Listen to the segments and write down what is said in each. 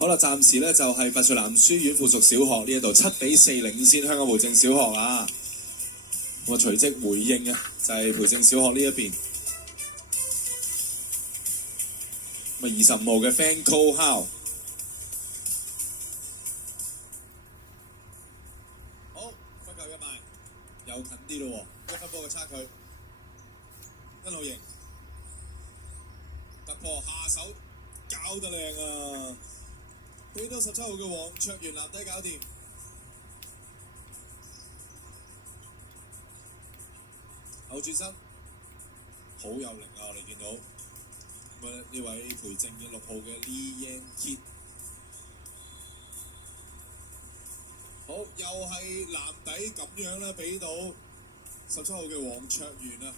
好啦，暫時咧就係拔萃男書院附屬小學呢一度7-4領先香港培正小學啊。咁啊隨即回應啊，就係培正小學呢一邊。咁啊25號嘅 Fanco How。好，分球一賣，又近啲咯喎，1分波嘅差距。一路贏，突破下手，搞得靚啊！俾到17號嘅黃卓元立底搞掂。後轉身，好有力啊！我哋見到咁啊呢位培正嘅6號嘅 Lee Yan Kit， 好又係藍底咁樣咧，俾到17號嘅黃卓元啊！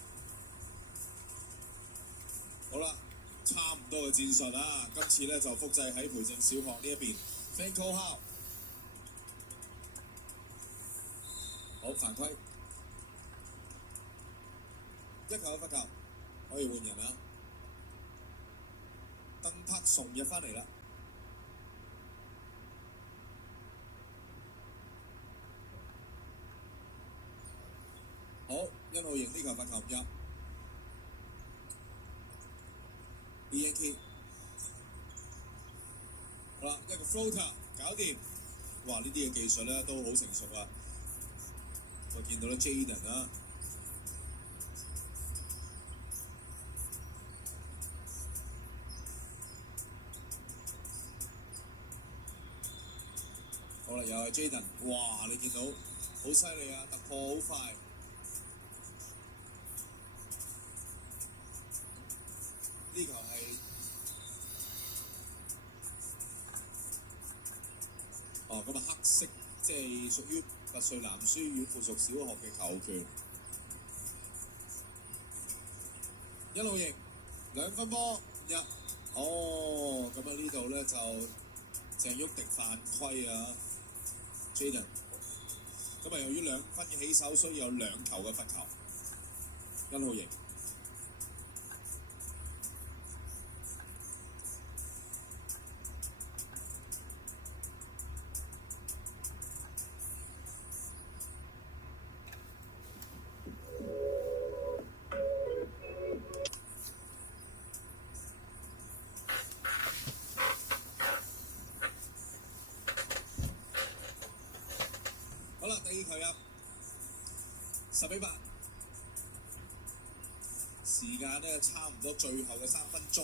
好啦，差唔多嘅戰術啊，今次咧就複製喺培正小學呢一邊 Fanco How， 好犯規。一球罰球，可以換人啦。鄧柏崇入翻嚟啦。好，1號型呢球罰球唔入。Lee Yan Kit， 好啦，一個 floater 搞掂。哇！呢啲嘅技術咧都好成熟啊。我見到咧 Jaden 啦。好啦，又係 Jaden， 哇！你見到好犀利啊，突破好快。呢球係咁啊黑色，即係屬於拔萃男書院附屬小學嘅球權。一路贏2分波入。咁啊呢度咧就鄭旭迪犯規啊 ，Jaden。咁啊由於2分嘅起手，所以有2球嘅罰球。1號贏。好啦，第2球入10-8，時間咧差唔多最後嘅3分鐘。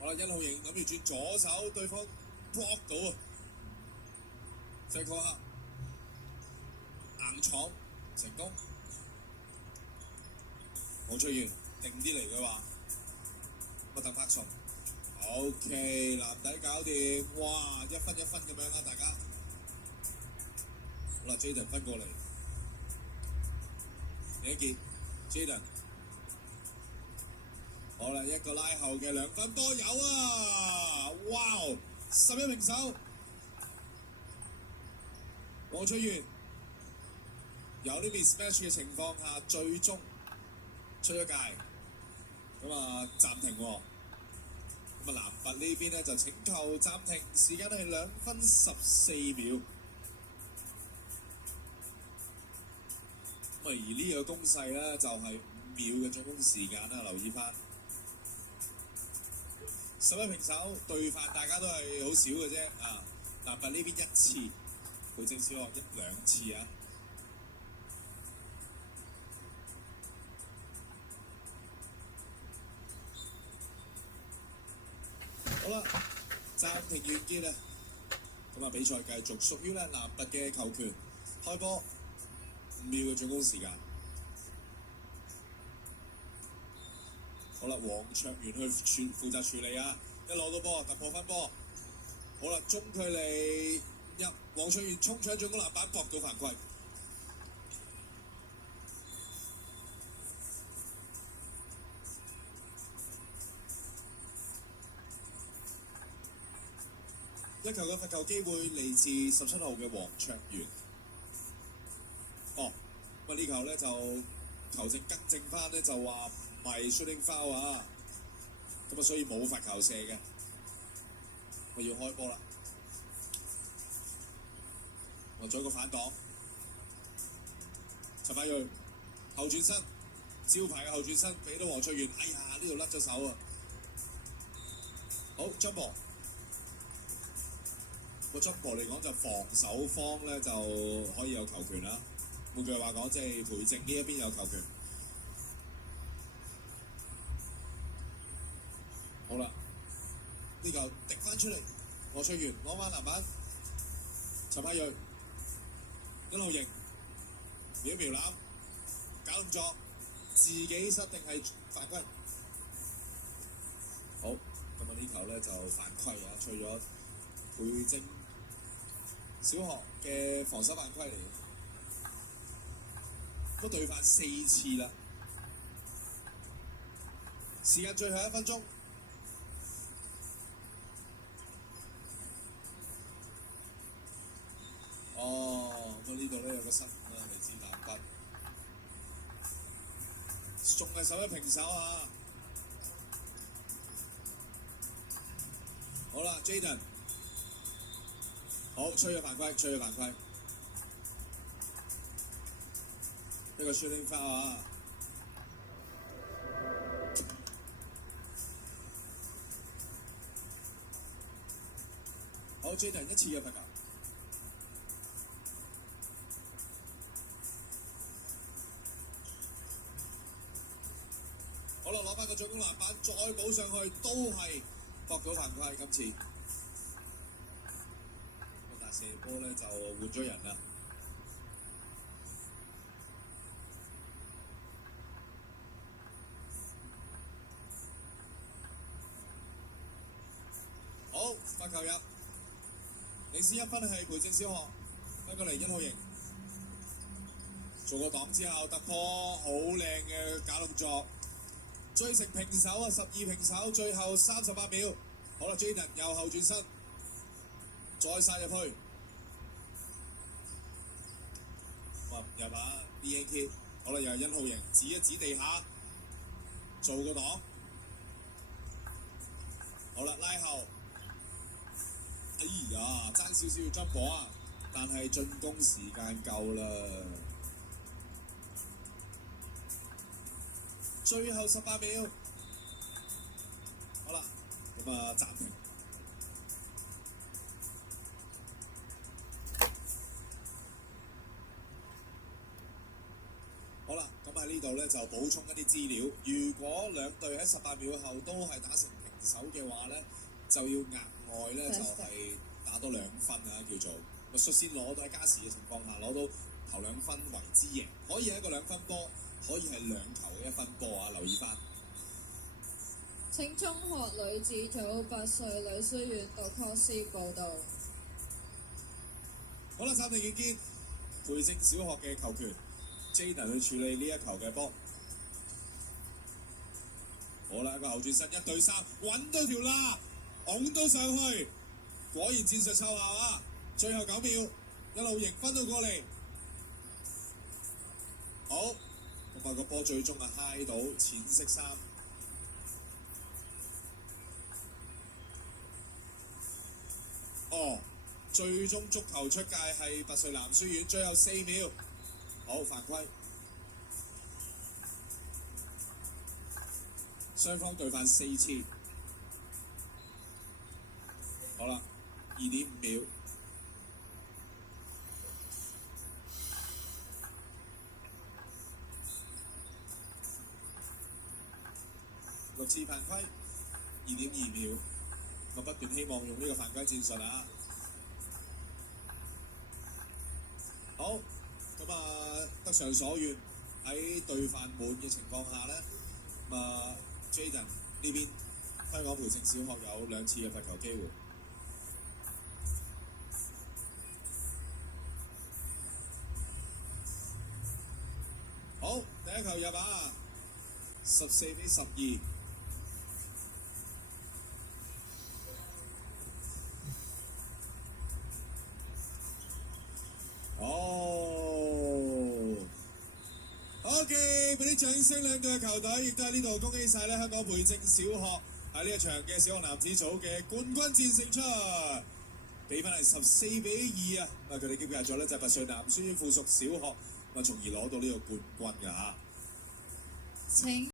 好啦，1號型諗住轉左手，對方 block 到啊！Fanco How硬闖成功。黃卓元定啲嚟嘅話，鄧柏崇 OK 藍底搞掂，哇！1分1分咁樣啦，大家。好啦 ，Jaden 分過嚟，李一傑 Jaden， 好啦，一個拉後嘅2分波有啊！哇！11平手，黃卓元有呢邊 smash 嘅情況下，最終出咗界，咁啊暫停喎。咁啊南拔呢邊咧就請求暫停，時間係2分14秒。咁啊而呢個攻勢咧就係5秒嘅進攻時間啦，留意翻。11平手，對犯大家都係好少嘅啫啊！南拔呢邊1次，培正小學1-2次啊。好啦，暫停完結啦。咁啊，比賽繼續，屬於咧南拔嘅球權。開波5秒嘅進攻時間。好啦，黃卓元去負責處理啊！一攞到波，突破分波。好啦，中距離入，黃卓元衝搶進攻籃板，搏到犯規。一球嘅罰球機會嚟自17號嘅黃卓元。咁呢球咧就球證更正翻咧，就話唔係 shooting foul 啊，咁所以冇罰球射嘅。我要開波啦，我做一個反擋，陳柏睿後轉身，招牌嘅後轉身俾到黃卓元，哎呀呢度甩咗手啊！好 jump ball， 個 jump ball 嚟講就防守方咧就可以有球權啦。換句話講，即係培正呢一邊有球權。好啦，呢球滴翻出嚟，黃卓元攞翻籃板，陳柏睿一路型瞄瞄攬，搞動作，自己失定係犯規。好，咁呢球咧就犯規啊，除咗培正小學嘅防守犯規嚟。都對犯4次啦，時間最後1分鐘。咁呢度咧有個失誤啦，嚟自南北，仲係手一平手啊！好啦 ，Jaden， 好吹咗犯規，吹咗犯規。呢個 shooting foul 啊！好 ，Jaden 一次嘅罰球。好啦，攞翻個進攻籃板，再補上去，都係搏到犯規。今次但射波咧就換咗人啦。好，罰球入，領先1分係培正小學，翻過嚟1號型，做個擋之後突破，好靚嘅假動作，追成平手啊，12平手，最後38秒。好啦 ，Jaden 右後轉身，再殺入去，哇入下 BNK， 好啦，又係1號型，指一指地下，做個擋，好啦，拉後。哎呀，爭少少要執波啊！但係進攻時間夠啦，最後18秒，好啦，咁暫停。好啦，咁喺呢度咧就補充一啲資料。如果兩隊喺18秒後都係打成平手嘅話咧，就要額外咧就係打多2分啊，叫做率先攞到喺加時嘅情況下攞到頭2分為之贏，可以係一個2分波，可以係2球嘅1分波啊！留意翻。請中學女子組8歲女書院杜科斯報道。好啦，暫停見，培正小學嘅球權 ，Jaden 去處理呢一球嘅波。好啦，一個後轉身1對3，揾到條罅，拱到上去，果然戰術奏效啊！最後9秒，一路迎分到過嚟，好，咁個波最終嗨到淺色衫。最終足球出界係拔萃男書院，最後4秒，好犯規，雙方對犯4次，好啦，2.5秒，6次犯規，2.2秒，我不斷希望用呢個犯規戰術啊！好，咁得償所願，喺對犯滿嘅情況下咧，Jaden 呢邊香港培正小學有2次嘅罰球機會。好，第一球入啊，14-12。OK，俾啲掌聲兩隊嘅球隊，亦都喺呢度恭喜晒咧香港培正小學喺呢一場嘅小學男子組嘅冠軍戰勝出，比分係14-2啊！佢哋擊敗咗咧就係拔萃南書院附屬小學，從而攞到呢個冠軍㗎嚇。請